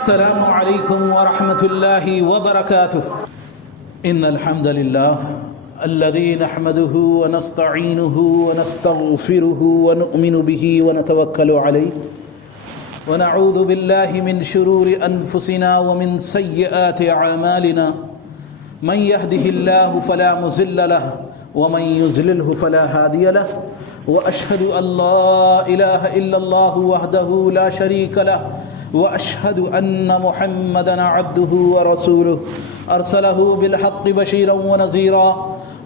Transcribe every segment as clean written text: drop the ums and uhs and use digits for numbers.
السلام عليكم ورحمة الله وبركاته. إن الحمد لله الذي نحمده ونستعينه ونستغفره ونؤمن به ونتوكل عليه ونعوذ بالله من شرور أنفسنا ومن سيئات أعمالنا. من يهده الله فلا مضل له ومن يضلله فلا هادي له، وأشهد أن لا إله إلا الله وحده لا شريك له، وأشهد أن محمدًا عبده ورسوله أرسله بالحق بشيرا ونذيرا.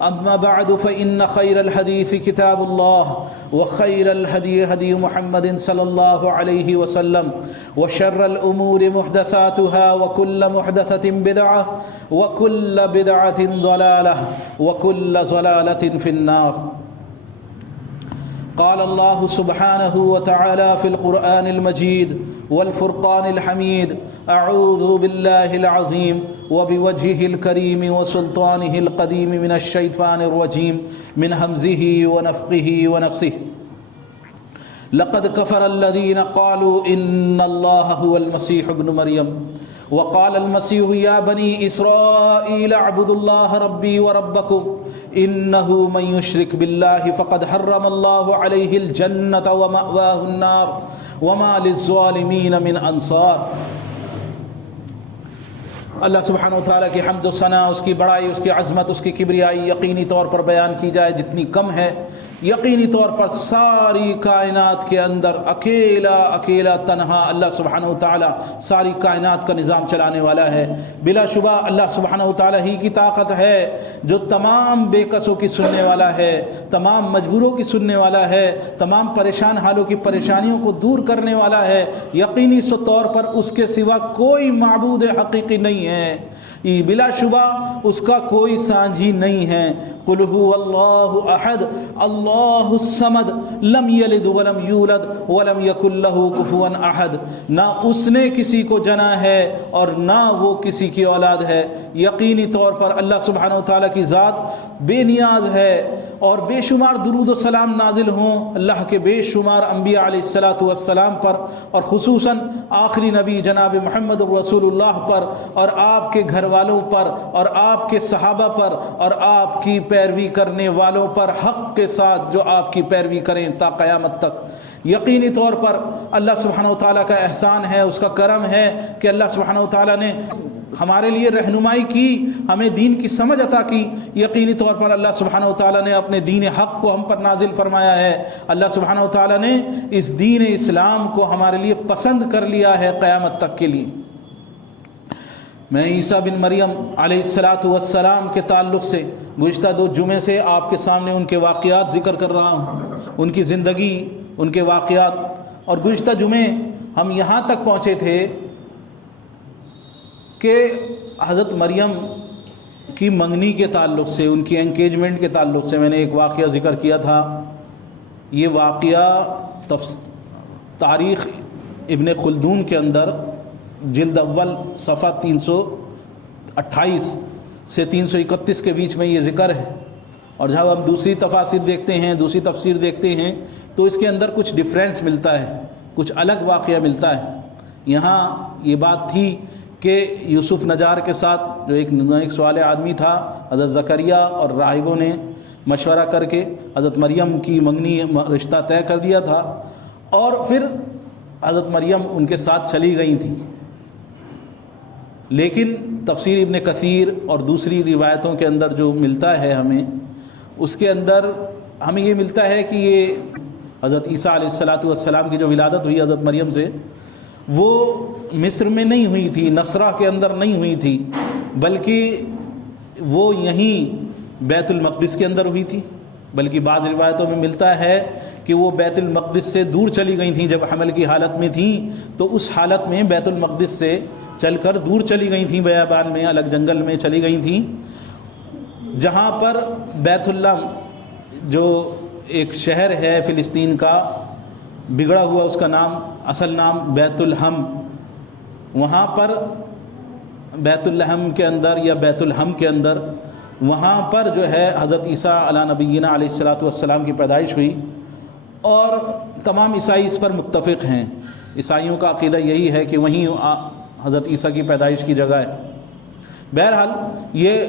أما بعد فإن خير الحديث كتاب الله، وخير الهدي هدي محمد صلى الله عليه وسلم، وشر الأمور محدثاتها، وكل محدثة بدعة، وكل بدعة ضلالة، وكل ضلالة في النار. قال الله سبحانه وتعالى في القرآن المجيد والفرقان الحميد: أعوذ بالله العظيم وبوجهه الكريم وسلطانه القديم من الشيطان الرجيم من همزه ونفخه ونفسه. لقد كفر الذين قالوا إن الله هو المسيح ابن مريم، وقال المسيح يا بني إسرائيل اعبدوا الله ربي وربكم إنه من يشرك بالله فقد حرم الله عليه الجنة ومأواه النار وما للظالمين من انصار. اللہ سبحانہ وتعالیٰ کی حمد و ثنا، اس کی بڑائی، اس کی عظمت، اس کی کبریائی یقینی طور پر بیان کی جائے جتنی کم ہے. یقینی طور پر ساری کائنات کے اندر اکیلا تنہا اللہ سبحانہ وتعالیٰ ساری کائنات کا نظام چلانے والا ہے. بلا شبہ اللہ سبحانہ وتعالیٰ ہی کی طاقت ہے جو تمام بے کسوں کی سننے والا ہے، تمام مجبوروں کی سننے والا ہے، تمام پریشان حالوں کی پریشانیوں کو دور کرنے والا ہے. یقینی طور پر اس کے سوا کوئی معبود حقیقی نہیں ہے، بلا شبہ اس کا کوئی سانجھی نہیں ہے. قل هو اللہ احد اللہ الصمد لم یلد ولم یولد ولم یکن له کفوا احد. نہ اس نے کسی کو جنا ہے اور نہ وہ کسی کی اولاد ہے. یقینی طور پر اللہ سبحانہ وتعالیٰ کی ذات بے نیاز ہے، اور بے شمار درود و سلام نازل ہوں اللہ کے بے شمار انبیاء علیہ الصلاۃ والسلام پر، اور خصوصاً آخری نبی جناب محمد رسول اللہ پر، اور آپ کے گھر والوں پر، اور آپ کے صحابہ پر، اور آپ کی پیروی کرنے والوں پر، حق کے ساتھ جو آپ کی پیروی کریں تا قیامت تک. یقینی طور پر اللہ سبحانہ وتعالیٰ کا احسان ہے، اس کا کرم ہے کہ اللہ سبحانہ وتعالیٰ نے ہمارے لیے رہنمائی کی، ہمیں دین کی سمجھ عطا کی. یقینی طور پر اللہ سبحانہ وتعالیٰ نے اپنے دین حق کو ہم پر نازل فرمایا ہے. اللہ سبحانہ وتعالیٰ نے اس دین اسلام کو ہمارے لیے پسند کر لیا ہے قیامت تک کے لیے. میں عیسیٰ بن مریم علیہ الصلاۃ والسلام کے تعلق سے گزشتہ 2 جمعے سے آپ کے سامنے ان کے واقعات ذکر کر رہا ہوں، ان کی زندگی، ان کے واقعات. اور گزشتہ جمعے ہم یہاں تک پہنچے تھے کہ حضرت مریم کی منگنی کے تعلق سے، ان کی انگیجمنٹ کے تعلق سے میں نے ایک واقعہ ذکر کیا تھا. یہ واقعہ تاریخ ابن خلدون کے اندر جلد اول صفحہ 328 سے 331 کے بیچ میں یہ ذکر ہے. اور جب ہم دوسری تفاسیر دیکھتے ہیں، دوسری تفسیر دیکھتے ہیں، تو اس کے اندر کچھ ڈیفرنس ملتا ہے، کچھ الگ واقعہ ملتا ہے. یہاں یہ بات تھی کہ یوسف نجار کے ساتھ جو ایک سوال آدمی تھا، حضرت زکریا اور راہبوں نے مشورہ کر کے حضرت مریم کی منگنی رشتہ طے کر دیا تھا، اور پھر حضرت مریم ان کے ساتھ چلی گئی تھیں. لیکن تفسیر ابن کثیر اور دوسری روایتوں کے اندر جو ملتا ہے ہمیں، اس کے اندر ہمیں یہ ملتا ہے کہ یہ حضرت عیسیٰ علیہ الصلاۃ والسلام کی جو ولادت ہوئی حضرت مریم سے، وہ مصر میں نہیں ہوئی تھی، نصرہ کے اندر نہیں ہوئی تھی، بلکہ وہ یہیں بیت المقدس کے اندر ہوئی تھی. بلکہ بعض روایتوں میں ملتا ہے کہ وہ بیت المقدس سے دور چلی گئی تھیں. جب حمل کی حالت میں تھیں تو اس حالت میں بیت المقدس سے چل کر دور چلی گئی تھیں، بیابان میں، الگ جنگل میں چلی گئی تھیں، جہاں پر بیت اللہ جو ایک شہر ہے فلسطین کا، بگڑا ہوا اس کا نام، اصل نام بیت الحم، وہاں پر بیت الحم کے اندر یا بیت الحم کے اندر وہاں پر جو ہے حضرت عیسیٰ علیہ نبینا علیہ الصلاۃ والسلام کی پیدائش ہوئی. اور تمام عیسائی اس پر متفق ہیں. عیسائیوں کا عقیدہ یہی ہے کہ وہیں حضرت عیسیٰ کی پیدائش کی جگہ ہے۔ بہرحال یہ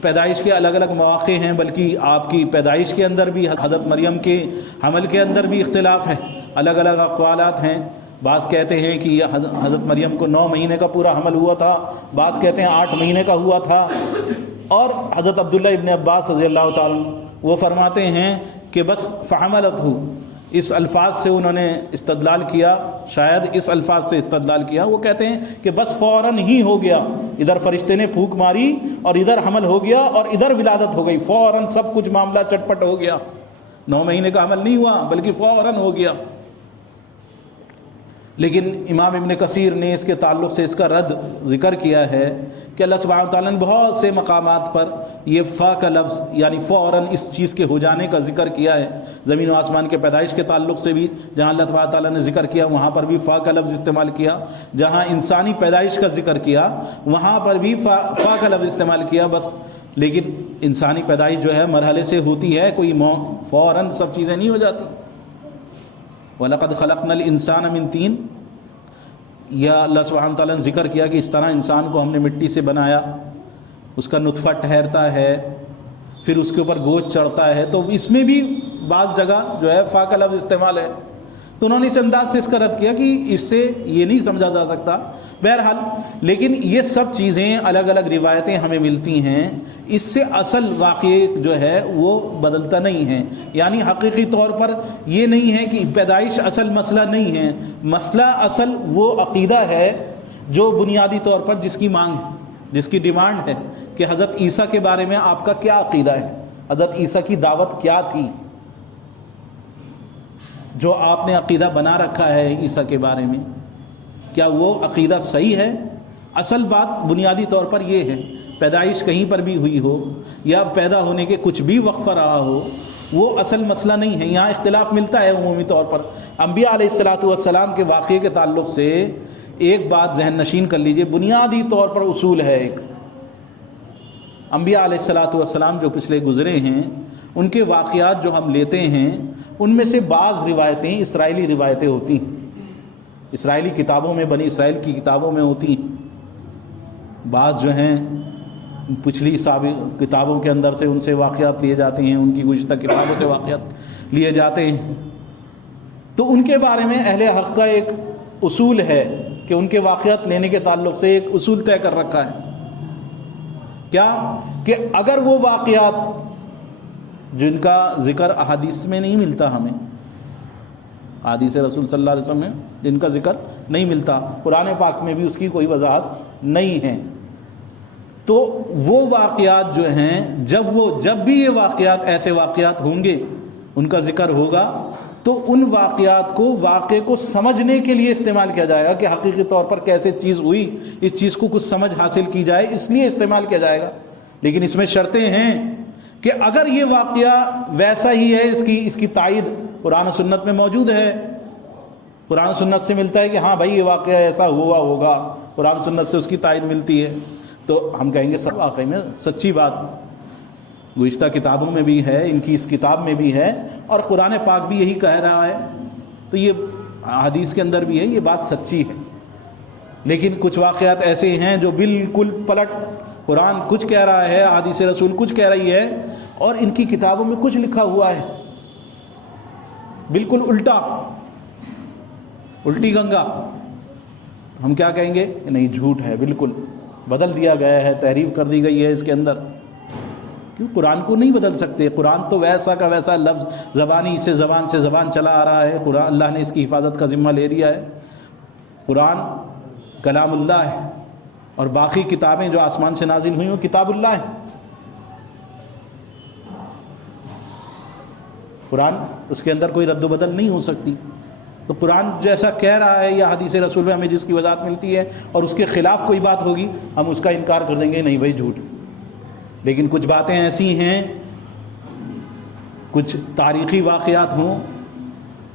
پیدائش کے الگ الگ مواقع ہیں، بلکہ آپ کی پیدائش کے اندر بھی حضرت مریم کے حمل کے اندر بھی اختلاف ہے، الگ الگ اقوالات ہیں۔ بعض کہتے ہیں کہ حضرت مریم کو 9 مہینے کا پورا حمل ہوا تھا، بعض کہتے ہیں 8 مہینے کا ہوا تھا۔ اور حضرت عبداللہ ابن عباس رضی اللہ تعالیٰ وہ فرماتے ہیں کہ بس فحملتہ، اس الفاظ سے انہوں نے استدلال کیا، شاید اس الفاظ سے استدلال کیا۔ وہ کہتے ہیں کہ بس فوراً ہی ہو گیا، ادھر فرشتے نے پھونک ماری اور ادھر حمل ہو گیا اور ادھر ولادت ہو گئی، فوراً سب کچھ معاملہ چٹپٹ ہو گیا، 9 مہینے کا حمل نہیں ہوا بلکہ فوراً ہو گیا۔ لیکن امام ابن کثیر نے اس کے تعلق سے اس کا رد ذکر کیا ہے کہ اللہ سبحانہ وتعالیٰ نے بہت سے مقامات پر یہ فا کا لفظ یعنی فوراً اس چیز کے ہو جانے کا ذکر کیا ہے۔ زمین و آسمان کے پیدائش کے تعلق سے بھی جہاں اللہ سبحانہ وتعالیٰ نے ذکر کیا وہاں پر بھی فا کا لفظ استعمال کیا، جہاں انسانی پیدائش کا ذکر کیا وہاں پر بھی فا کا لفظ استعمال کیا بس۔ لیکن انسانی پیدائش جو ہے مرحلے سے ہوتی ہے، کوئی فوراً سب چیزیں نہیں ہو جاتی۔ وَلَقَدْ خَلَقْنَا الْإِنسَانَ مِنْ طِينٍ، یا اللہ سبحانہ تعالیٰ نے ذکر کیا کہ اس طرح انسان کو ہم نے مٹی سے بنایا، اس کا نطفہ ٹھہرتا ہے، پھر اس کے اوپر گوشت چڑھتا ہے، تو اس میں بھی بعض جگہ جو ہے فا کا لفظ استعمال ہے۔ تو انہوں نے اس انداز سے اس کا رد کیا کہ اس سے یہ نہیں سمجھا جا سکتا۔ بہرحال لیکن یہ سب چیزیں الگ الگ روایتیں ہمیں ملتی ہیں، اس سے اصل واقعے جو ہے وہ بدلتا نہیں ہے، یعنی حقیقی طور پر یہ نہیں ہے کہ پیدائش اصل مسئلہ نہیں ہے، مسئلہ اصل وہ عقیدہ ہے جو بنیادی طور پر جس کی مانگ ہے، جس کی ڈیمانڈ ہے کہ حضرت عیسیٰ کے بارے میں آپ کا کیا عقیدہ ہے، حضرت عیسیٰ کی دعوت کیا تھی، جو آپ نے عقیدہ بنا رکھا ہے عیسیٰ کے بارے میں، کیا وہ عقیدہ صحیح ہے؟ اصل بات بنیادی طور پر یہ ہے، پیدائش کہیں پر بھی ہوئی ہو یا پیدا ہونے کے کچھ بھی وقفہ رہا ہو، وہ اصل مسئلہ نہیں ہے۔ یہاں اختلاف ملتا ہے عمومی طور پر۔ انبیاء علیہ السلام کے واقعے کے تعلق سے ایک بات ذہن نشین کر لیجئے، بنیادی طور پر اصول ہے ایک، انبیاء علیہ السلام جو پچھلے گزرے ہیں ان کے واقعات جو ہم لیتے ہیں ان میں سے بعض روایتیں اسرائیلی روایتیں ہوتی ہیں، اسرائیلی کتابوں میں، بنی اسرائیل کی کتابوں میں ہوتی ہیں، بعض جو ہیں پچھلی سابق کتابوں کے اندر سے ان سے واقعات لیے جاتے ہیں، ان کی گزشتہ کتابوں سے واقعات لیے جاتے ہیں۔ تو ان کے بارے میں اہل حق کا ایک اصول ہے کہ ان کے واقعات لینے کے تعلق سے ایک اصول طے کر رکھا ہے، کیا کہ اگر وہ واقعات جن کا ذکر احادیث میں نہیں ملتا، ہمیں حدیث رسول صلی اللہ علیہ وسلم میں جن کا ذکر نہیں ملتا، قرآن پاک میں بھی اس کی کوئی وضاحت نہیں ہے، تو وہ واقعات جو ہیں جب بھی یہ واقعات ایسے واقعات ہوں گے، ان کا ذکر ہوگا، تو ان واقعات کو واقعے کو سمجھنے کے لیے استعمال کیا جائے گا کہ حقیقی طور پر کیسے چیز ہوئی، اس چیز کو کچھ سمجھ حاصل کی جائے، اس لیے استعمال کیا جائے گا۔ لیکن اس میں شرطیں ہیں کہ اگر یہ واقعہ ویسا ہی ہے، اس کی تائید قرآن و سنت میں موجود ہے، قرآن و سنت سے ملتا ہے کہ ہاں بھائی یہ واقعہ ایسا ہوا ہوگا، قرآن و سنت سے اس کی تائید ملتی ہے، تو ہم کہیں گے سب واقعی میں سچی بات گزشتہ کتابوں میں بھی ہے، ان کی اس کتاب میں بھی ہے، اور قرآن پاک بھی یہی کہہ رہا ہے، تو یہ حدیث کے اندر بھی ہے، یہ بات سچی ہے۔ لیکن کچھ واقعات ایسے ہیں جو بالکل پلٹ، قرآن کچھ کہہ رہا ہے، حدیث رسول کچھ کہہ رہی ہے، اور ان کی کتابوں میں کچھ لکھا ہوا ہے، بالکل الٹا، الٹی گنگا۔ ہم کیا کہیں گے؟ نہیں، جھوٹ ہے، بالکل بدل دیا گیا ہے، تحریف کر دی گئی ہے اس کے اندر۔ کیوں؟ قرآن کو نہیں بدل سکتے، قرآن تو ویسا کا ویسا لفظ زبان سے زبان چلا آ رہا ہے، قرآن اللہ نے اس کی حفاظت کا ذمہ لے لیا ہے، قرآن کلام اللہ ہے، اور باقی کتابیں جو آسمان سے نازل ہوئی وہ کتاب اللہ ہے۔ قرآن اس کے اندر کوئی رد و بدل نہیں ہو سکتی، تو قرآن جیسا کہہ رہا ہے یا حدیث رسول میں ہمیں جس کی وضاحت ملتی ہے اور اس کے خلاف کوئی بات ہوگی ہم اس کا انکار کر دیں گے، نہیں بھائی جھوٹ۔ لیکن کچھ باتیں ایسی ہیں، کچھ تاریخی واقعات ہوں،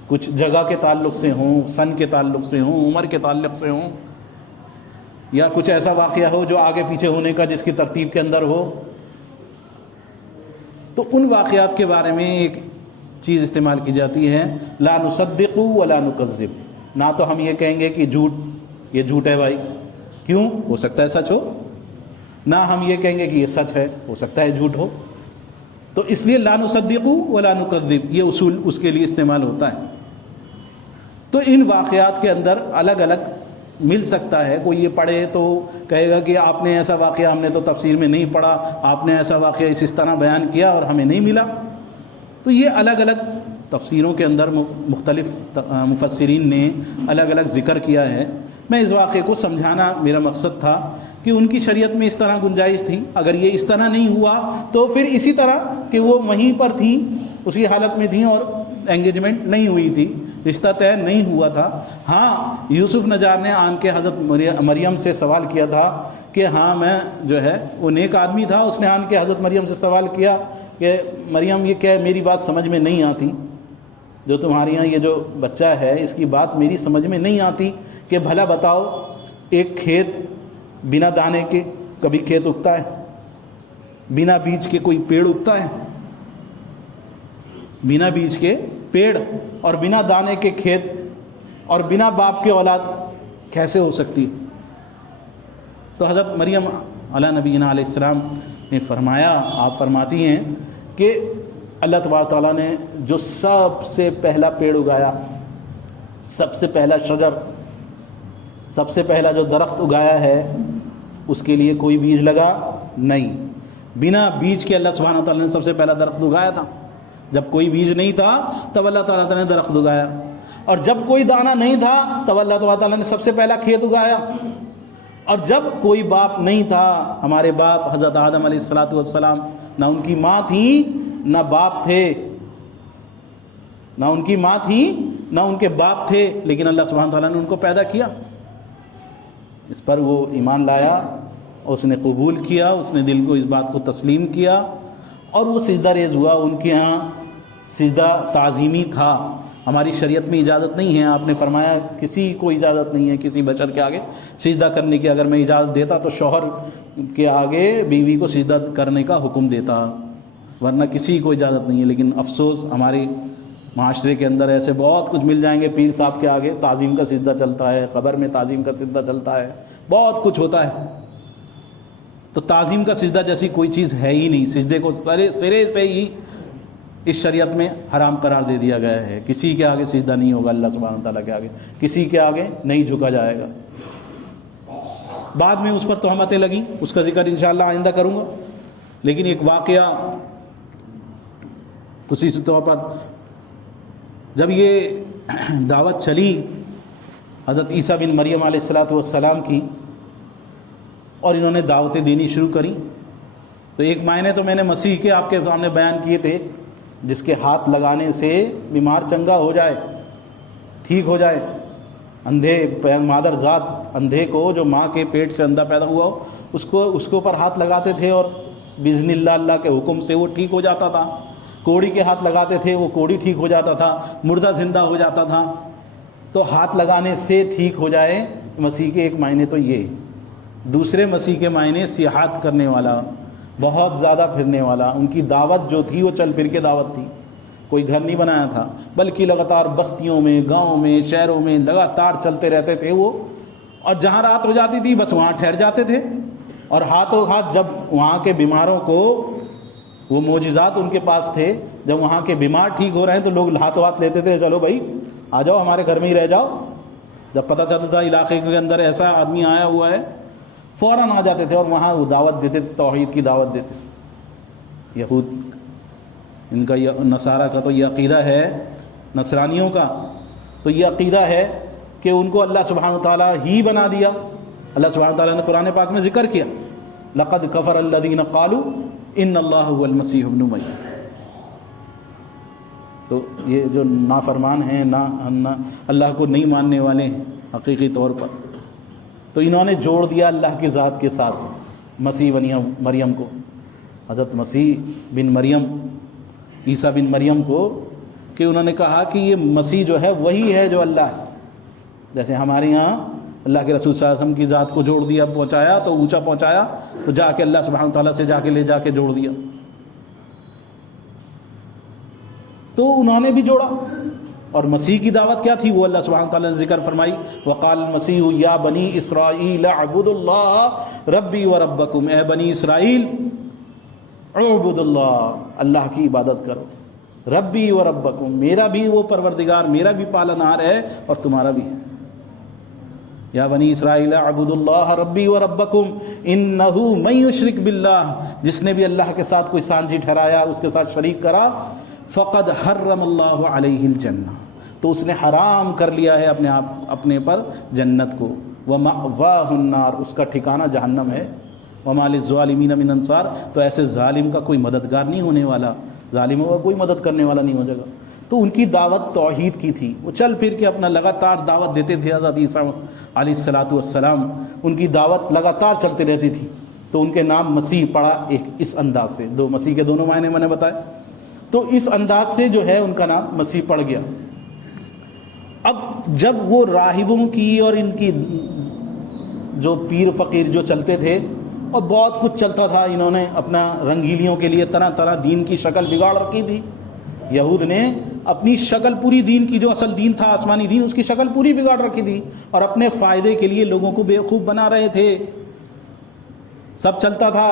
کچھ جگہ کے تعلق سے ہوں، سن کے تعلق سے ہوں، عمر کے تعلق سے ہوں، یا کچھ ایسا واقعہ ہو جو آگے پیچھے ہونے کا جس کی ترتیب کے اندر ہو، تو ان واقعات کے بارے میں ایک چیز استعمال کی جاتی ہے، لا نصدق ولا نکذب، نہ تو ہم یہ کہیں گے کہ یہ جھوٹ ہے بھائی، کیوں؟ ہو سکتا ہے سچ ہو، نہ ہم یہ کہیں گے کہ یہ سچ ہے، ہو سکتا ہے جھوٹ ہو. تو اس لیے لا نصدق ولا نکذب یہ اصول اس کے لیے استعمال ہوتا ہے. تو ان واقعات کے اندر الگ الگ مل سکتا ہے. کوئی یہ پڑھے تو کہے گا کہ آپ نے ایسا واقعہ ہم نے تو تفسیر میں نہیں پڑھا، آپ نے ایسا واقعہ اس طرح بیان کیا اور ہمیں نہیں ملا. تو یہ الگ الگ تفسیروں کے اندر مختلف مفسرین نے الگ الگ ذکر کیا ہے. میں اس واقعے کو سمجھانا میرا مقصد تھا کہ ان کی شریعت میں اس طرح گنجائش تھی. اگر یہ اس طرح نہیں ہوا تو پھر اسی طرح کہ وہ وہیں پر تھیں، اسی حالت میں تھیں اور انگیجمنٹ نہیں ہوئی تھی، رشتہ طے نہیں ہوا تھا. ہاں یوسف نجار نے آن کے حضرت مریم سے سوال کیا تھا کہ ہاں میں جو ہے وہ نیک آدمی تھا. اس نے آن کے حضرت مریم سے سوال کیا کہ مریم یہ کیا میری بات سمجھ میں نہیں آتی، جو تمہارے یہاں یہ جو بچہ ہے اس کی بات میری سمجھ میں نہیں آتی کہ بھلا بتاؤ ایک کھیت بنا دانے کے کبھی کھیت اگتا ہے؟ بنا بیج کے کوئی پیڑ اگتا ہے؟ بنا بیج کے پیڑ اور بنا دانے کے کھیت اور بنا باپ کے اولاد کیسے ہو سکتی؟ تو حضرت مریم علیہ نبینا علیہ السلام نے فرمایا، آپ فرماتی ہیں کہ اللہ تبارک تعالیٰ نے جو سب سے پہلا پیڑ اگایا، سب سے پہلا شجر، سب سے پہلا جو درخت اگایا ہے اس کے لیے کوئی بیج لگا نہیں. بنا بیج کے اللہ سبحانہ تعالیٰ نے سب سے پہلا درخت اگایا تھا. جب کوئی بیج نہیں تھا تب اللہ تعالیٰ نے درخت اگایا، اور جب کوئی دانہ نہیں تھا تب اللہ تعالیٰ نے سب سے پہلا کھیت اگایا. اور جب کوئی باپ نہیں تھا، ہمارے باپ حضرت آدم علیہ الصلاۃ والسلام، نہ ان کی ماں تھی نہ باپ تھے، نہ ان کی ماں تھی نہ ان کے باپ تھے، لیکن اللہ سبحانہ تعالیٰ نے ان کو پیدا کیا. اس پر وہ ایمان لایا، اس نے قبول کیا، اس نے دل کو اس بات کو تسلیم کیا اور وہ سجدہ ریز ہوا. ان کے ہاں سجدہ تعظیمی تھا. ہماری شریعت میں اجازت نہیں ہے، آپ نے فرمایا کسی کو اجازت نہیں ہے کسی بشر کے آگے سجدہ کرنے کی. اگر میں اجازت دیتا تو شوہر کے آگے بیوی کو سجدہ کرنے کا حکم دیتا، ورنہ کسی کو اجازت نہیں ہے. لیکن افسوس ہمارے معاشرے کے اندر ایسے بہت کچھ مل جائیں گے. پیر صاحب کے آگے تعظیم کا سجدہ چلتا ہے، قبر میں تعظیم کا سجدہ چلتا ہے، بہت کچھ ہوتا ہے. تو تعظیم کا سجدہ جیسی کوئی چیز ہے ہی نہیں. سجدے کو سرے سے ہی اس شریعت میں حرام قرار دے دیا گیا ہے. کسی کے آگے سجدہ نہیں ہوگا، اللہ سبحانہ تعالیٰ کے آگے کسی کے آگے نہیں جھکا جائے گا. بعد میں اس پر تہمتیں لگیں، اس کا ذکر انشاءاللہ آئندہ کروں گا. لیکن ایک واقعہ خصوصی طور پر جب یہ دعوت چلی حضرت عیسیٰ بن مریم علیہ الصلاۃ والسلام کی اور انہوں نے دعوتیں دینی شروع کری، تو ایک معنی تو میں نے مسیح کے آپ کے سامنے بیان کیے تھے، جس کے ہاتھ لگانے سے بیمار چنگا ہو جائے، ٹھیک ہو جائے. اندھے مادر ذات اندھے کو جو ماں کے پیٹ سے اندھا پیدا ہوا ہو اس کے اوپر ہاتھ لگاتے تھے اور باذن اللہ کے حکم سے وہ ٹھیک ہو جاتا تھا. کوڑی کے ہاتھ لگاتے تھے، وہ کوڑی ٹھیک ہو جاتا تھا، مردہ زندہ ہو جاتا تھا. تو ہاتھ لگانے سے ٹھیک ہو جائے، مسیح کے ایک معنی تو یہ. دوسرے مسیح کے معنی سیاحت کرنے والا، بہت زیادہ پھرنے والا. ان کی دعوت جو تھی وہ چل پھر کے دعوت تھی، کوئی گھر نہیں بنایا تھا، بلکہ لگاتار بستیوں میں، گاؤں میں، شہروں میں لگاتار چلتے رہتے تھے وہ. اور جہاں رات ہو جاتی تھی بس وہاں ٹھہر جاتے تھے. اور ہاتھوں ہاتھ جب وہاں کے بیماروں کو، وہ معجزات ان کے پاس تھے، جب وہاں کے بیمار ٹھیک ہو رہے ہیں تو لوگ ہاتھوں ہاتھ لیتے تھے، چلو بھائی آ جاؤ ہمارے گھر میں ہی رہ جاؤ. جب پتہ چلتا تھا علاقے کے اندر ایسا آدمی آیا ہوا ہے، فوراً آ جاتے تھے اور وہاں وہ دعوت دیتے، توحید کی دعوت دیتے. یہود ان کا یہ نصارہ کا تو یہ عقیدہ ہے، نصرانیوں کا تو یہ عقیدہ ہے کہ ان کو اللہ سبحانہ تعالیٰ ہی بنا دیا. اللہ سبحانہ تعالیٰ نے قرآن پاک میں ذکر کیا، لقد کفر الذین قالوا ان اللہ هو المسیح ابن مریم. تو یہ جو نافرمان ہیں، نہ اللہ کو نہیں ماننے والے ہیں حقیقی طور پر، تو انہوں نے جوڑ دیا اللہ کی ذات کے ساتھ مسیح بن مریم کو، حضرت مسیح بن مریم، عیسیٰ بن مریم کو، کہ انہوں نے کہا کہ یہ مسیح جو ہے وہی ہے جو اللہ ہے. جیسے ہمارے یہاں اللہ کے رسول صلی اللہ علیہ وسلم کی ذات کو جوڑ دیا، پہنچایا تو اونچا پہنچایا، تو جا کے اللہ سبحانہ تعالیٰ سے لے جا کے جوڑ دیا. تو انہوں نے بھی جوڑا. اور مسیح کی دعوت کیا تھی؟ وہ اللہ سبحانہ تعالیٰ نے ذکر فرمائی، وقال المسیح یا بنی اسرائیل اعبدوا اللہ ربی و ربکم، اے بنی اسرائیل اعبدوا اللہ، اللہ کی عبادت کرو، ربی و ربکم، میرا بھی وہ پروردگار، میرا بھی پالنہار ہے اور تمہارا بھی ہے۔ یا بنی اسرائیل اعبدوا اللہ ربی و ربکم انہ من یشرک باللہ، جس نے بھی اللہ کے ساتھ کوئی سانجی ٹھہرایا، اس کے ساتھ شریک کرا، فقد حرم اللہ علیہ الجنہ، تو اس نے حرام کر لیا ہے اپنے پر جنت کو، ومأواہ النار، اس کا ٹھکانہ جہنم ہے، وما للظالمین من انصار، تو ایسے ظالم کا کوئی مددگار نہیں ہونے والا، ظالموں کا کوئی مدد کرنے والا نہیں ہو جائے گا۔ تو ان کی دعوت توحید کی تھی، وہ چل پھر کے اپنا لگاتار دعوت دیتے تھے۔ حضرت عیسیٰ علیہ السلام ان کی دعوت لگاتار چلتی رہتی تھی، تو ان کے نام مسیح پڑا ایک اس انداز سے، دو مسیح کے دونوں معنی میں نے بتائے، تو اس انداز سے جو ہے ان کا نام مسیح پڑ گیا۔ اب جب وہ راہبوں کی اور ان کی جو پیر فقیر جو چلتے تھے، اور بہت کچھ چلتا تھا، انہوں نے اپنا رنگیلیوں کے لیے طرح طرح دین کی شکل بگاڑ رکھی تھی، یہود نے اپنی شکل پوری دین کی، جو اصل دین تھا آسمانی دین، اس کی شکل پوری بگاڑ رکھی تھی، اور اپنے فائدے کے لیے لوگوں کو بیوقوف بنا رہے تھے، سب چلتا تھا،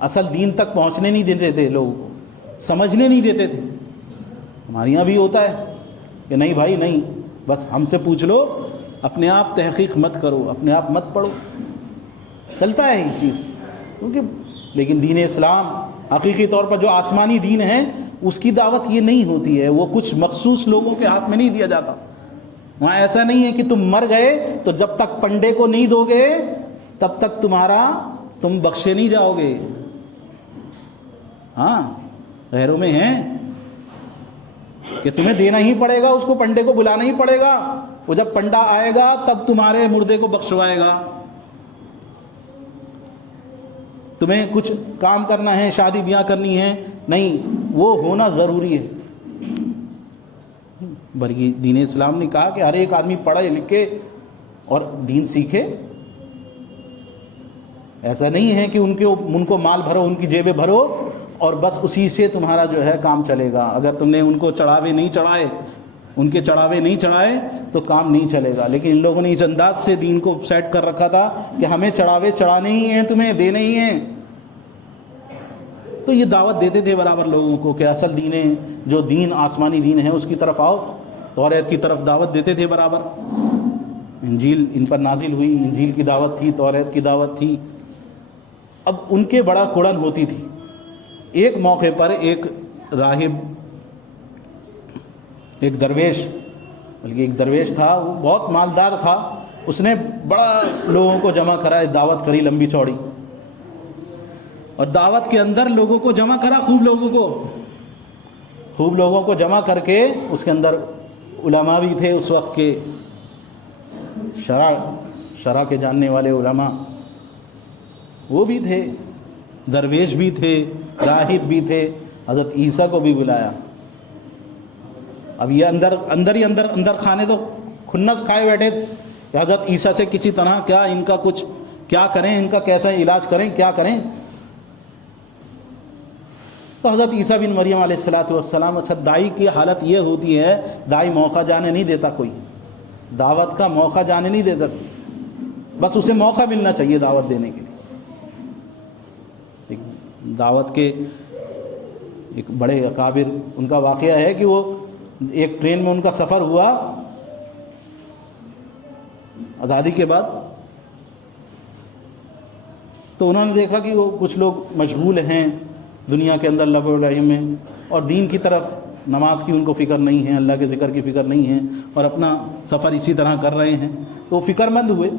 اصل دین تک پہنچنے نہیں دیتے تھے، لوگوں کو سمجھنے نہیں دیتے تھے۔ ہمارے یہاں بھی ہوتا ہے کہ نہیں بھائی نہیں، بس ہم سے پوچھ لو، اپنے آپ تحقیق مت کرو، اپنے آپ مت پڑھو، چلتا ہے یہ چیز، کیونکہ لیکن دین اسلام حقیقی طور پر جو آسمانی دین ہے، اس کی دعوت یہ نہیں ہوتی ہے، وہ کچھ مخصوص لوگوں کے ہاتھ میں نہیں دیا جاتا۔ وہاں ایسا نہیں ہے کہ تم مر گئے تو جب تک پنڈے کو نہیں دو گے تب تک تم بخشے نہیں جاؤ گے۔ ہاں غیروں میں ہیں کہ تمہیں دینا ہی پڑے گا، اس کو پنڈے کو بلانا ہی پڑے گا، وہ جب پنڈا آئے گا تب تمہارے مردے کو بخشوائے گا۔ تمہیں کچھ کام کرنا ہے، شادی بیاہ کرنی ہے، نہیں، وہ ہونا ضروری ہے۔ بلکہ دین اسلام نے کہا کہ ہر ایک آدمی پڑھے لکھے اور دین سیکھے۔ ایسا نہیں ہے کہ ان کو مال بھرو، ان کی جیبیں بھرو اور بس اسی سے تمہارا جو ہے کام چلے گا۔ اگر تم نے ان کو چڑھاوے نہیں چڑھائے، ان کے چڑھاوے نہیں چڑھائے تو کام نہیں چلے گا۔ لیکن ان لوگوں نے اس انداز سے دین کو سیٹ کر رکھا تھا کہ ہمیں چڑھاوے چڑھانے ہی ہیں، تمہیں دینے ہی ہیں۔ تو یہ دعوت دیتے تھے برابر لوگوں کو کہ اصل دین ہے، جو دین آسمانی دین ہے اس کی طرف آؤ، توریت کی طرف دعوت دیتے تھے برابر۔ انجیل ان پر نازل ہوئی، انجیل کی دعوت تھی، توریت کی دعوت تھی۔ اب ان کے بڑا کڑن ہوتی تھی۔ ایک موقع پر ایک راہب، ایک درویش، بلکہ ایک درویش تھا، وہ بہت مالدار تھا، اس نے بڑا لوگوں کو جمع کرا، دعوت کری لمبی چوڑی، اور دعوت کے اندر لوگوں کو جمع کرا، خوب لوگوں کو جمع کر کے اس کے اندر علماء بھی تھے اس وقت کے، شرع کے جاننے والے علماء وہ بھی تھے، درویش بھی تھے، راہب بھی تھے، حضرت عیسیٰ کو بھی بلایا۔ اب یہ اندر کھانے تو کھنس کھائے بیٹھے کہ حضرت عیسیٰ سے کسی طرح کیا کریں، ان کا کیسا علاج کریں، کیا کریں۔ تو حضرت عیسیٰ بن مریم علیہ السلام، اچھا دائی کی حالت یہ ہوتی ہے، دائی موقع جانے نہیں دیتا، کوئی دعوت کا موقع جانے نہیں دیتا، بس اسے موقع ملنا چاہیے دعوت دینے کے لیے۔ دعوت کے ایک بڑے اکابر، ان کا واقعہ ہے کہ وہ ایک ٹرین میں ان کا سفر ہوا آزادی کے بعد، تو انہوں نے دیکھا کہ وہ کچھ لوگ مشغول ہیں دنیا کے اندر لب و لہو میں، اور دین کی طرف، نماز کی ان کو فکر نہیں ہے، اللہ کے ذکر کی فکر نہیں ہے، اور اپنا سفر اسی طرح کر رہے ہیں، تو وہ فکر مند ہوئے،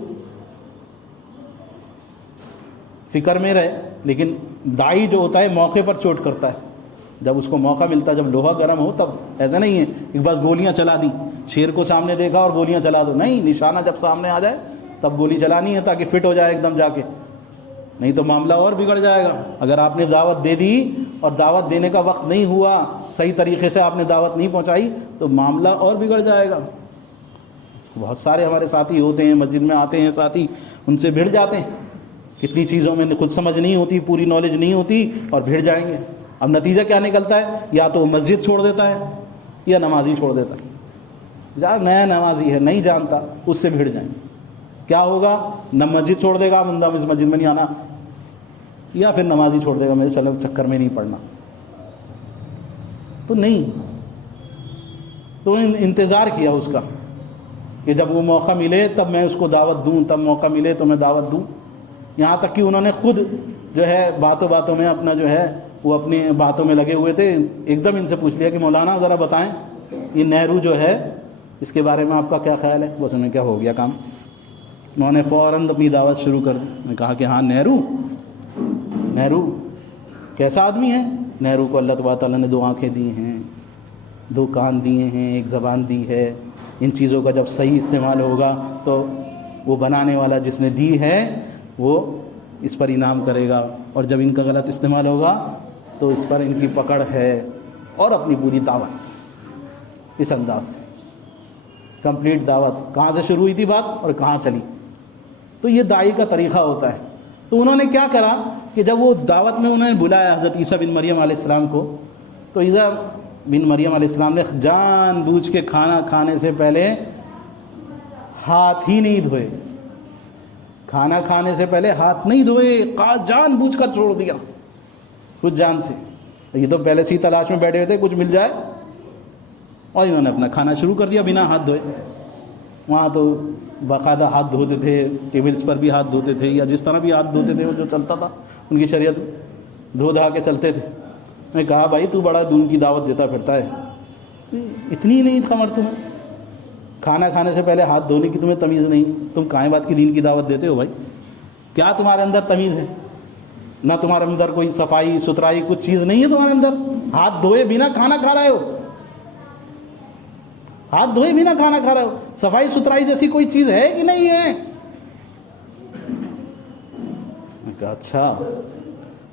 فکر میں رہے۔ لیکن داعی جو ہوتا ہے موقع پر چوٹ کرتا ہے، جب اس کو موقع ملتا ہے، جب لوہا گرم ہو تب، ایسا نہیں ہے کہ بس گولیاں چلا دی، شیر کو سامنے دیکھا اور گولیاں چلا دو، نہیں، نشانہ جب سامنے آ جائے تب گولی چلانی ہے تاکہ فٹ ہو جائے ایک دم جا کے، نہیں تو معاملہ اور بگڑ جائے گا۔ اگر آپ نے دعوت دے دی اور دعوت دینے کا وقت نہیں ہوا، صحیح طریقے سے آپ نے دعوت نہیں پہنچائی تو معاملہ اور بگڑ جائے گا۔ بہت سارے ہمارے ساتھی ہوتے ہیں، مسجد میں آتے ہیں ساتھی، ان سے بھڑ جاتے ہیں، کتنی چیزوں میں خود سمجھ نہیں ہوتی، پوری نالج نہیں ہوتی، اور بھڑ جائیں گے۔ اب نتیجہ کیا نکلتا ہے؟ یا تو وہ مسجد چھوڑ دیتا ہے، یا نمازی چھوڑ دیتا ہے. جہاں نیا نمازی ہے نہیں جانتا اس سے بھیڑ جائیں. کیا ہوگا؟ نہ مسجد چھوڑ دے گا بندہ، اس مسجد میں نہیں آنا، یا پھر نمازی چھوڑ دے گا میرے سلام چکر میں نہیں پڑھنا. تو نہیں، تو انتظار کیا اس کا کہ جب وہ موقع ملے تب میں اس کو دعوت دوں، تب موقع ملے تو میں دعوت دوں. یہاں تک کہ انہوں نے خود جو ہے باتوں باتوں میں اپنا جو ہے وہ اپنی باتوں میں لگے ہوئے تھے. ایک دم ان سے پوچھ لیا کہ مولانا ذرا بتائیں یہ نہرو جو ہے اس کے بارے میں آپ کا کیا خیال ہے؟ بس انہیں کیا ہو گیا کام، انہوں نے فوراً اپنی دعوت شروع کر دی. میں نے کہا کہ ہاں نہرو کیسا آدمی ہے؟ نہرو کو اللہ تبارک تعالیٰ نے 2 آنکھیں دی ہیں، 2 کان دیے ہیں، 1 زبان دی ہے. ان چیزوں کا جب صحیح استعمال ہوگا تو وہ بنانے والا جس نے دی ہے وہ اس پر انعام کرے گا، اور جب ان کا غلط استعمال ہوگا تو اس پر ان کی پکڑ ہے. اور اپنی پوری دعوت اس انداز سے، کمپلیٹ دعوت، کہاں سے شروع ہوئی تھی بات اور کہاں چلی. تو یہ داعی کا طریقہ ہوتا ہے. تو انہوں نے کیا کرا کہ جب وہ دعوت میں انہوں نے بلایا حضرت عیسیٰ بن مریم علیہ السلام کو، تو عیسیٰ بن مریم علیہ السلام نے جان بوجھ کے کھانا کھانے سے پہلے ہاتھ ہی نہیں دھوئے. کھانا کھانے سے پہلے ہاتھ نہیں دھوئے، جان بوجھ کر چھوڑ دیا کچھ جان سے. یہ تو پہلے سے ہی تلاش میں بیٹھے ہوئے تھے کچھ مل جائے، اور انہوں نے اپنا کھانا شروع کر دیا بنا ہاتھ دھوئے. وہاں تو باقاعدہ ہاتھ دھوتے تھے، ٹیبلز پر بھی ہاتھ دھوتے تھے، یا جس طرح بھی ہاتھ دھوتے تھے وہ جو چلتا تھا ان کی شریعت دھو دھا کے چلتے تھے. میں نے کہا بھائی تو بڑا دین کی دعوت دیتا پھرتا ہے، اتنی نہیں خبر تمہیں؟ کھانا کھانے سے پہلے ہاتھ دھونے کی تمہیں تمیز نہیں؟ تم کائیں بات کی دین کی دعوت دیتے ہو بھائی؟ کیا تمہارے اندر تمیز ہے؟ نہ تمہارے اندر کوئی صفائی ستھرائی کچھ چیز نہیں ہے تمہارے اندر. ہاتھ دھوئے بنا کھانا کھا رہے ہو، ہاتھ دھوئے بنا کھانا کھا رہے ہو. صفائی ستھرائی جیسی کوئی چیز ہے کہ نہیں ہے؟ میں کہا اچھا.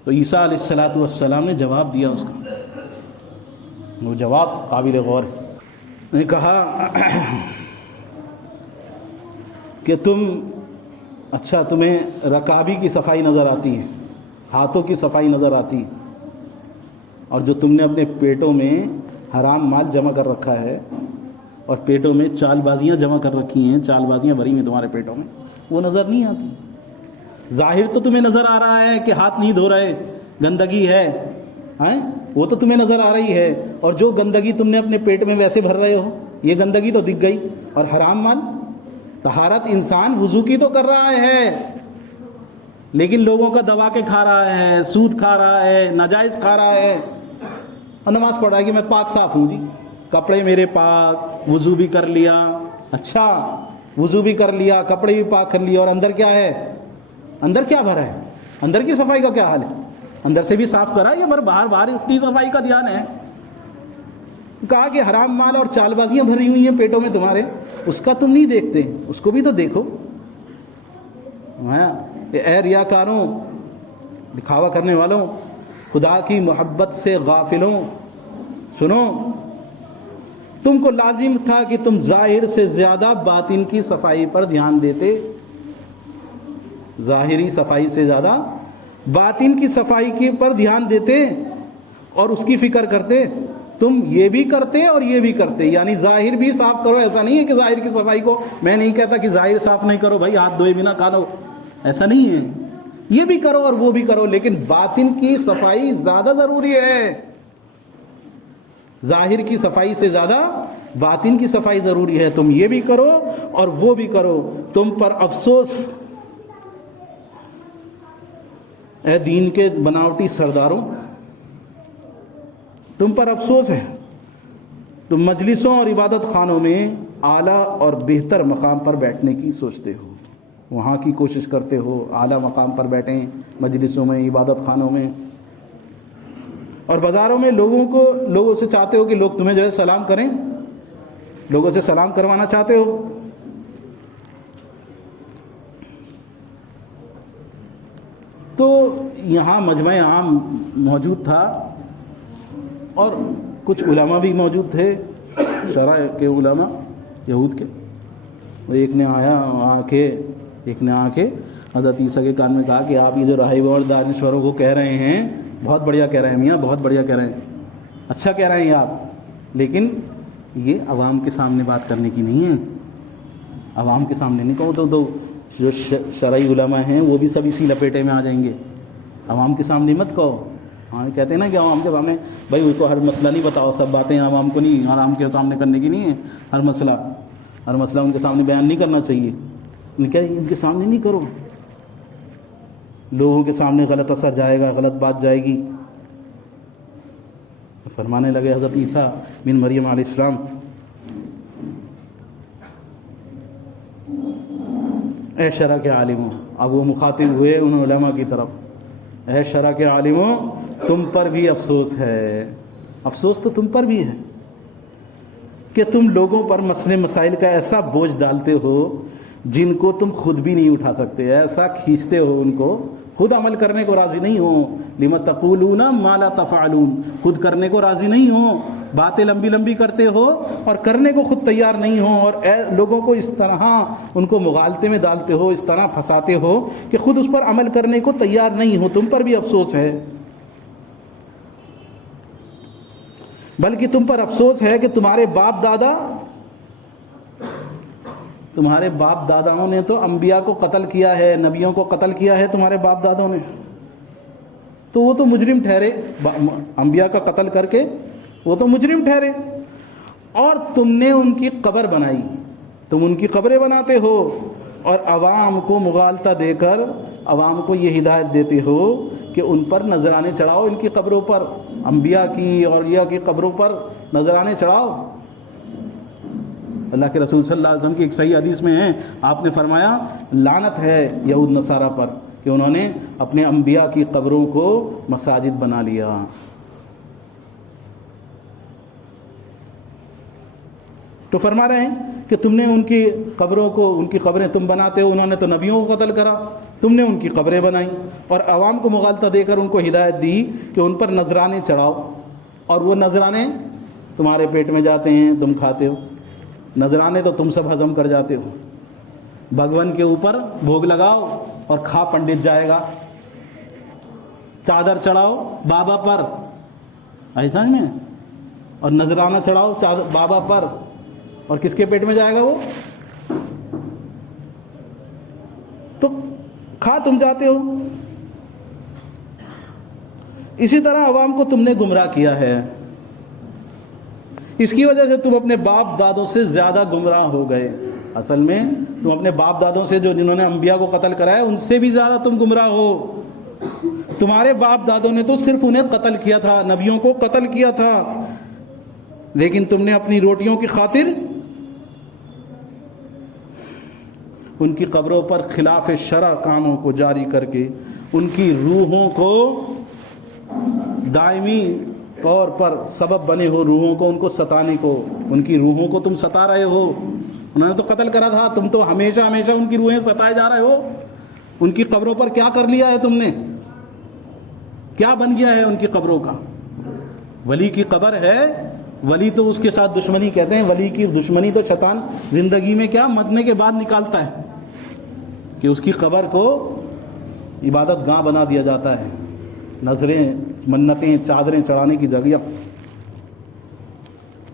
تو عیسیٰ علیہ الصلوۃ والسلام نے جواب دیا اس کا، وہ جواب قابل غور ہے. میں نے کہا کہ تمہیں رکابی کی صفائی نظر آتی ہے، ہاتھوں کی صفائی نظر آتی ہے، اور جو تم نے اپنے پیٹوں میں حرام مال جمع کر رکھا ہے اور پیٹوں میں چال بازیاں جمع کر رکھی ہیں، چال بازیاں بھری ہیں تمہارے پیٹوں میں، وہ نظر نہیں آتی. ظاہر تو تمہیں نظر آ رہا ہے کہ ہاتھ نہیں دھو رہے، گندگی ہے، وہ تو تمہیں نظر آ رہی ہے. اور جو گندگی تم نے اپنے پیٹ میں ویسے بھر رہے ہو یہ گندگی تو دکھ گئی. اور حرام مال، طہارت انسان وضو کی تو کر رہا ہے لیکن لوگوں کا دبا کے کھا رہا ہے، سود کھا رہا ہے، ناجائز کھا رہا ہے، اور نماز پڑھ رہا ہے کہ میں پاک صاف ہوں. جی کپڑے میرے پاک، وضو بھی کر لیا، اچھا وضو بھی کر لیا، کپڑے بھی پاک کر لیا، اور اندر کیا ہے؟ اندر کیا بھرا ہے؟ اندر کی صفائی کا کیا حال ہے؟ اندر سے بھی صاف کرا یا باہر اس کی صفائی کا دھیان ہے؟ کہا کہ حرام مال اور چال بازیاں بھری ہوئی ہیں پیٹوں میں تمہارے، اس کا تم نہیں دیکھتے، اس کو بھی تو دیکھو. اے ریاکاروں، دکھاوا کرنے والوں، خدا کی محبت سے غافلوں، سنو، تم کو لازم تھا کہ تم ظاہر سے زیادہ باطن کی صفائی پر دھیان دیتے، ظاہری صفائی سے زیادہ باطن کی صفائی پر دھیان دیتے اور اس کی فکر کرتے. تم یہ بھی کرتے اور یہ بھی کرتے، یعنی ظاہر بھی صاف کرو. ایسا نہیں ہے کہ ظاہر کی صفائی کو، میں نہیں کہتا کہ ظاہر صاف نہیں کرو بھائی، ہاتھ دھوئے بنا کھا لو، ایسا نہیں ہے. یہ بھی کرو اور وہ بھی کرو، لیکن باطن کی صفائی زیادہ ضروری ہے. ظاہر کی صفائی سے زیادہ باطن کی صفائی ضروری ہے. تم یہ بھی کرو اور وہ بھی کرو. تم پر افسوس اے دین کے بناوٹی سرداروں، تم پر افسوس ہے. تم مجلسوں اور عبادت خانوں میں اعلیٰ اور بہتر مقام پر بیٹھنے کی سوچتے ہو، وہاں کی کوشش کرتے ہو اعلیٰ مقام پر بیٹھیں، مجلسوں میں، عبادت خانوں میں، اور بازاروں میں لوگوں سے چاہتے ہو کہ لوگ تمہیں جو ہے سلام کریں، لوگوں سے سلام کروانا چاہتے ہو. تو یہاں مجمع عام موجود تھا اور کچھ علماء بھی موجود تھے، شرع کے علماء یہود کے. ایک نے آ کے حضرت عیسیٰ کے کان میں کہا کہ آپ یہ جو راہب اور دانشوروں کو کہہ رہے ہیں بہت بڑھیا کہہ رہے ہیں میاں، بہت بڑھیا کہہ رہے ہیں، اچھا کہہ رہے ہیں آپ، لیکن یہ عوام کے سامنے بات کرنے کی نہیں ہے. عوام کے سامنے نہیں کہو تو جو شرعی علماء ہیں وہ بھی سب اسی لپیٹے میں آ جائیں گے. عوام کے سامنے مت کہو. ہاں کہتے ہیں نا کہ عوام کے سامنے بھائی اس کو ہر مسئلہ نہیں بتاؤ, سب باتیں عوام کو نہیں, عوام کے سامنے کرنے کی نہیں ہے. ہر مسئلہ ان کے سامنے بیان نہیں کرنا چاہیے. ان کے سامنے نہیں کرو, لوگوں کے سامنے غلط اثر جائے گا, غلط بات جائے گی. فرمانے لگے حضرت عیسیٰ بن مریم علیہ السلام, اے شرع کے عالموں, اب وہ مخاطب ہوئے ان علماء کی طرف, اے شرع کے عالموں تم پر بھی افسوس ہے. افسوس تو تم پر بھی ہے کہ تم لوگوں پر مسئلے مسائل کا ایسا بوجھ ڈالتے ہو جن کو تم خود بھی نہیں اٹھا سکتے. ایسا کھینچتے ہو ان کو, خود عمل کرنے کو راضی نہیں ہو. لم تقولون ما لا تفعلون, خود کرنے کو راضی نہیں ہو, باتیں لمبی لمبی کرتے ہو اور کرنے کو خود تیار نہیں ہو, اور لوگوں کو اس طرح ان کو مغالطے میں ڈالتے ہو, اس طرح پھنساتے ہو کہ خود اس پر عمل کرنے کو تیار نہیں ہو. تم پر بھی افسوس ہے. بلکہ تم پر افسوس ہے کہ تمہارے باپ داداؤں نے تو انبیاء کو قتل کیا ہے, نبیوں کو قتل کیا ہے تمہارے باپ دادوں نے, تو وہ تو مجرم ٹھہرے. انبیاء کا قتل کر کے وہ تو مجرم ٹھہرے, اور تم نے ان کی قبر بنائی, تم ان کی قبریں بناتے ہو اور عوام کو مغالطہ دے کر عوام کو یہ ہدایت دیتے ہو کہ ان پر نذرانے چڑھاؤ, ان کی قبروں پر, انبیاء کی اولیاء کی قبروں پر نذرانے چڑھاؤ. اللہ کے رسول صلی اللہ علیہ وسلم کی ایک صحیح حدیث میں ہے, آپ نے فرمایا لعنت ہے یہود نصارہ پر کہ انہوں نے اپنے انبیاء کی قبروں کو مساجد بنا لیا. تو فرما رہے ہیں کہ تم نے ان کی قبروں کو, ان کی قبریں تم بناتے ہو, انہوں نے تو نبیوں کو قتل کرا, تم نے ان کی قبریں بنائیں اور عوام کو مغالطہ دے کر ان کو ہدایت دی کہ ان پر نذرانے چڑھاؤ, اور وہ نذرانے تمہارے پیٹ میں جاتے ہیں, تم کھاتے ہو. نذرانے تو تم سب ہضم کر جاتے ہو. بھگون کے اوپر بھوگ لگاؤ اور کھا پنڈت جائے گا. چادر چڑھاؤ بابا پر, ایسا میں, اور نذرانہ چڑھاؤ بابا پر, اور کس کے پیٹ میں جائے گا وہ؟ تو کھا تم جاتے ہو. اسی طرح عوام کو تم نے گمراہ کیا ہے. اس کی وجہ سے تم اپنے باپ دادوں سے زیادہ گمراہ ہو گئے. اصل میں تم اپنے باپ دادوں سے, جو جنہوں نے انبیاء کو قتل کرایا, ان سے بھی زیادہ تم گمراہ ہو. تمہارے باپ دادوں نے تو صرف انہیں قتل کیا تھا, نبیوں کو قتل کیا تھا, لیکن تم نے اپنی روٹیوں کی خاطر ان کی قبروں پر خلاف شرع کاموں کو جاری کر کے ان کی روحوں کو دائمی طور پر سبب بنے ہو, روحوں کو ان کو ستانے کو. ان کی روحوں کو تم ستا رہے ہو. انہوں نے تو قتل کرا تھا, تم تو ہمیشہ ہمیشہ ان کی روحیں ستائے جا رہے ہو. ان کی قبروں پر کیا کر لیا ہے تم نے, کیا بن گیا ہے ان کی قبروں کا؟ ولی کی قبر ہے, ولی تو اس کے ساتھ دشمنی کہتے ہیں. ولی کی دشمنی تو شیطان زندگی میں کیا مرنے کے بعد نکالتا ہے کہ اس کی قبر کو عبادت گاہ بنا دیا جاتا ہے, نظریں, منتیں, چادریں چڑھانے کی جگہ.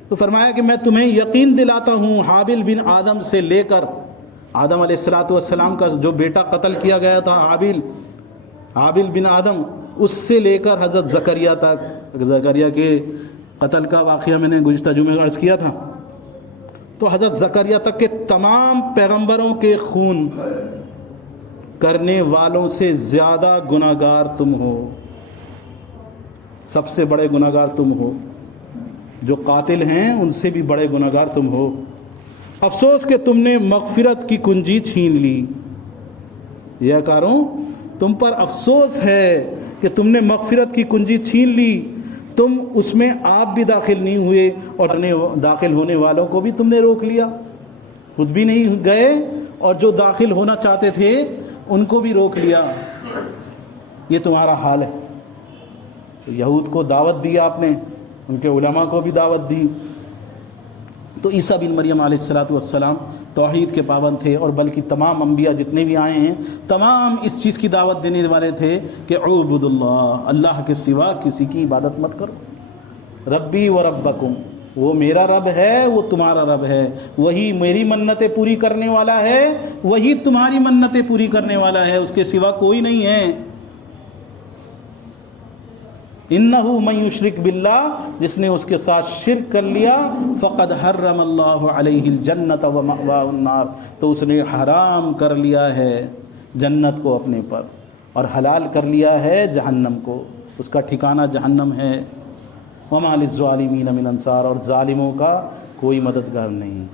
تو فرمایا کہ میں تمہیں یقین دلاتا ہوں, حابل بن آدم سے لے کر آدم علیہ السلام کا جو بیٹا قتل کیا گیا تھا, حابل بن آدم, اس سے لے کر حضرت زکریا تک, زکریا کے قتل کا واقعہ میں نے گزشتہ جمعے میں عرض کیا تھا, تو حضرت زکریا تک کے تمام پیغمبروں کے خون کرنے والوں سے زیادہ گناہگار تم ہو. سب سے بڑے گناہگار تم ہو. جو قاتل ہیں ان سے بھی بڑے گناہگار تم ہو. افسوس کہ تم نے مغفرت کی کنجی چھین لی. یہ کاروں, تم پر افسوس ہے کہ تم نے مغفرت کی کنجی چھین لی. تم اس میں آپ بھی داخل نہیں ہوئے, اور داخل ہونے والوں کو بھی تم نے روک لیا. خود بھی نہیں گئے اور جو داخل ہونا چاہتے تھے ان کو بھی روک لیا. یہ تمہارا حال ہے. یہود کو دعوت دی آپ نے, ان کے علماء کو بھی دعوت دی. تو عیسیٰ بن مریم علیہ السلام توحید کے پابند تھے, اور بلکہ تمام انبیاء جتنے بھی آئے ہیں تمام اس چیز کی دعوت دینے والے تھے کہ اعبدوا اللہ, اللہ کے سوا کسی کی عبادت مت کرو. ربی و ربکم, وہ میرا رب ہے، وہ تمہارا رب ہے، وہی میری منتیں پوری کرنے والا ہے، وہی تمہاری منتیں پوری کرنے والا ہے، اس کے سوا کوئی نہیں ہے۔ انہو من یشرک باللہ، جس نے اس کے ساتھ شرک کر لیا، فقد حرم اللہ علیہ الجنت ومأواہ النار، تو اس نے حرام کر لیا ہے جنت کو اپنے پر اور حلال کر لیا ہے جہنم کو، اس کا ٹھکانہ جہنم ہے۔ وما للظالمین من انصار، اور ظالموں کا کوئی مددگار نہیں۔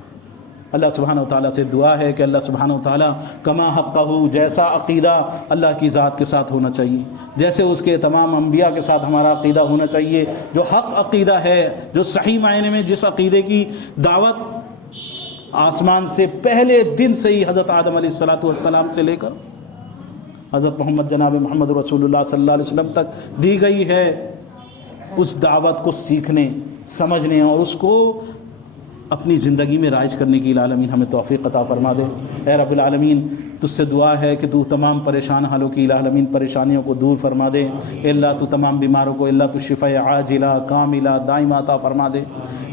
اللہ سبحانہ و تعالیٰ سے دعا ہے کہ اللہ سبحانہ و تعالیٰ کما حقہ، جیسا عقیدہ اللہ کی ذات کے ساتھ ہونا چاہیے، جیسے اس کے تمام انبیاء کے ساتھ ہمارا عقیدہ ہونا چاہیے، جو حق عقیدہ ہے، جو صحیح معنی میں جس عقیدے کی دعوت آسمان سے پہلے دن سے ہی حضرت آدم علیہ السلام سے لے کر حضرت محمد جناب محمد رسول اللہ صلی اللہ علیہ وسلم تک دی گئی ہے، اس دعوت کو سیکھنے، سمجھنے اور اس کو اپنی زندگی میں رائج کرنے کی العالمین ہمیں توفیق عطا فرما دے۔ اے رب العالمین، تجھ سے دعا ہے کہ تو تمام پریشان حالوں کی العالمین پریشانیوں کو دور فرما دے۔ اے اللہ تو تمام بیماروں کو اللہ تو شفا عاجلہ کاملہ دائمہ عطا فرما دے۔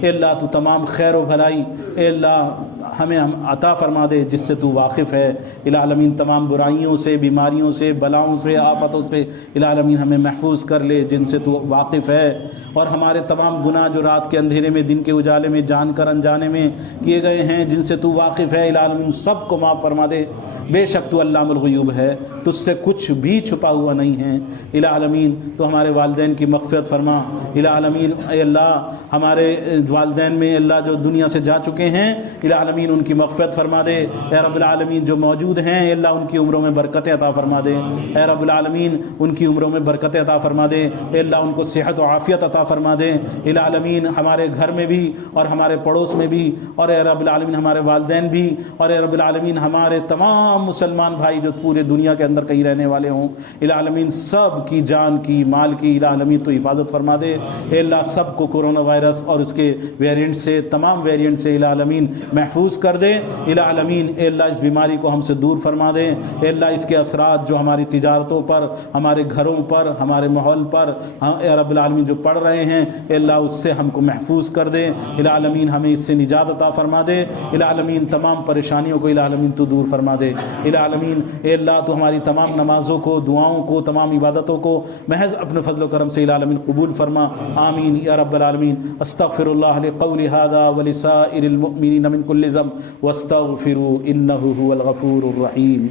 اے اللہ تو تمام خیر و بھلائی اے اللہ ہمیں عطا فرما دے جس سے تو واقف ہے۔ العالمین تمام برائیوں سے، بیماریوں سے، بلاؤں سے، آفتوں سے العالمین ہمیں محفوظ کر لے جن سے تو واقف ہے، اور ہمارے تمام گناہ جو رات کے اندھیرے میں دن کے اجالے میں جان کر انجانے میں کیے گئے ہیں جن سے تو واقف ہے العالمین سب کو معاف فرما دے۔ بے شک تو علام الغیوب ہے، تجھ سے کچھ بھی چھپا ہوا نہیں ہے۔ العالمین تو ہمارے والدین کی مغفرت فرما۔ العالمین اے اللہ ہمارے والدین میں اللہ جو دنیا سے جا چکے ہیں العالمین ان کی مغفرت فرما دے۔ اے رب العالمین جو موجود ہیں اے اللہ ان کی عمروں میں برکتیں عطا فرما دے۔ اے رب العالمین ان کی عمروں میں برکتیں عطا فرما دے۔ اے اللہ ان کو صحت و عافیت عطا فرما دے۔ العالمین ہمارے گھر میں بھی اور ہمارے پڑوس میں بھی، اور اے رب العالمین ہمارے والدین بھی، اور اے رب العالمین ہمارے تمام مسلمان بھائی جو پورے دنیا کے اندر کہیں رہنے والے ہوں العالمین سب کی جان کی مال کی العالمین تو حفاظت فرما دے۔ اے اللہ سب کو کورونا وائرس اور اس کے ویرینٹ سے، تمام ویرینٹ سے العالمین محفوظ کر دے۔ العالمین اے اللہ اس بیماری کو ہم سے دور فرما دے۔ اے اللہ اس کے اثرات جو ہماری تجارتوں پر، ہمارے گھروں پر، ہمارے ماحول پر اے رب العالمین جو پڑ رہے ہیں اے اللہ اس سے ہم کو محفوظ کر دے۔ العالمین ہمیں اس سے نجات عطا فرما دے۔ العالمین تمام پریشانیوں کو العالمین تو دور فرما دے۔ العالمین اے اللہ تو ہماری تمام نمازوں کو، دعاؤں کو، تمام عبادتوں کو محض اپنے فضل و کرم سے العالمین قبول فرما۔ آمین یا رب العالمین۔ استغفر اللہ لقولی ھذا ولسائر المؤمنین من کل ذنب واستغفروا انہ هو الغفور الرحیم۔